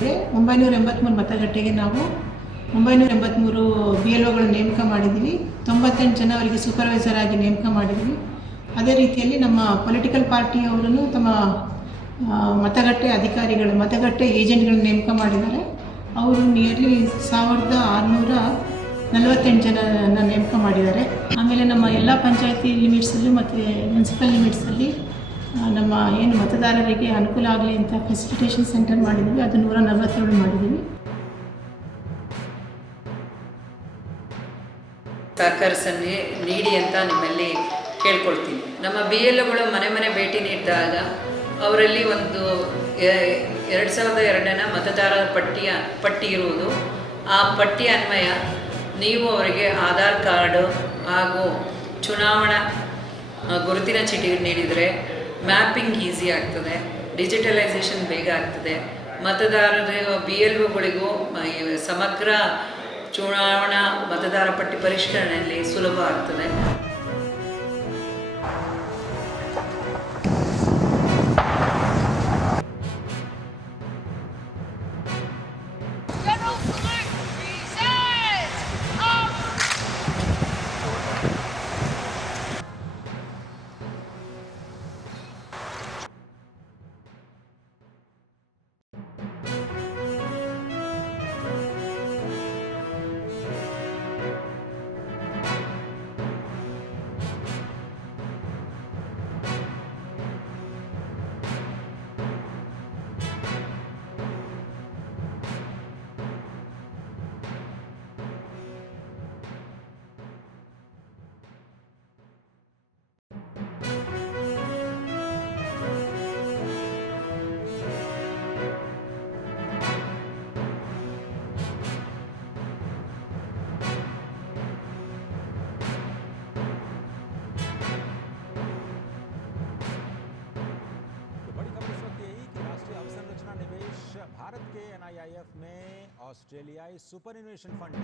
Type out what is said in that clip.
983 ಮತಗಟ್ಟೆಗೆ ನಾವು 983 BLOಗಳನ್ನು ನೇಮಕ ಮಾಡಿದ್ದೀವಿ. 98 ಜನ ಅವರಿಗೆ ಸೂಪರ್ವೈಸರ್ ಆಗಿ ನೇಮಕ ಮಾಡಿದ್ದೀವಿ. ಅದೇ ರೀತಿಯಲ್ಲಿ ನಮ್ಮ ಪೊಲಿಟಿಕಲ್ ಪಾರ್ಟಿಯವರನ್ನು ತಮ್ಮ ಮತಗಟ್ಟೆ ಅಧಿಕಾರಿಗಳು, ಮತಗಟ್ಟೆ ಏಜೆಂಟ್ಗಳನ್ನ ನೇಮಕ ಮಾಡಿದ್ದಾರೆ. ಅವರು ನಿಯರ್ಲಿ 1648 ಜನನ ನೇಮಕ ಮಾಡಿದ್ದಾರೆ. ಆಮೇಲೆ ನಮ್ಮ ಎಲ್ಲ ಪಂಚಾಯತಿ ಲಿಮಿಟ್ಸಲ್ಲೂ ಮತ್ತು ಮುನ್ಸಿಪಲ್ ಲಿಮಿಟ್ಸಲ್ಲಿ ನಮ್ಮ ಏನು ಮತದಾರರಿಗೆ ಅನುಕೂಲ ಆಗಲಿ ಅಂತ ಫೆಸಿಲಿಟೇಷನ್ ಸೆಂಟರ್ ಮಾಡಿದ್ದೀವಿ. ಅದು 147 ಮಾಡಿದ್ದೀವಿ. ಸಹಕರಿಸನ್ನೇ ನೀಡಿ ಅಂತ ನಿಮ್ಮಲ್ಲಿ ಕೇಳ್ಕೊಳ್ತೀನಿ. ನಮ್ಮ BLOಗಳು ಮನೆ ಮನೆ ಭೇಟಿ ನೀಡಿದಾಗ ಅವರಲ್ಲಿ ಒಂದು 2002ನ ಮತದಾರರ ಪಟ್ಟಿ ಇರುವುದು. ಆ ಪಟ್ಟಿ ಅನ್ವಯ ನೀವು ಅವರಿಗೆ ಆಧಾರ್ ಕಾರ್ಡು ಹಾಗೂ ಚುನಾವಣಾ ಗುರುತಿನ ಚೀಟಿ ನೀಡಿದರೆ ಮ್ಯಾಪಿಂಗ್ ಈಸಿ ಆಗ್ತದೆ, ಡಿಜಿಟಲೈಸೇಷನ್ ಬೇಗ ಆಗ್ತದೆ. ಮತದಾರರ BLOಗಳಿಗೂ ಸಮಗ್ರ ಚುನಾವಣಾ ಮತದಾರ ಪಟ್ಟಿ ಪರಿಷ್ಕರಣೆಯಲ್ಲಿ ಸುಲಭ ಆಗ್ತದೆ. भारत के NIIF में ऑस्ट्रेलियाई सुपर इनोवेशन फंड ने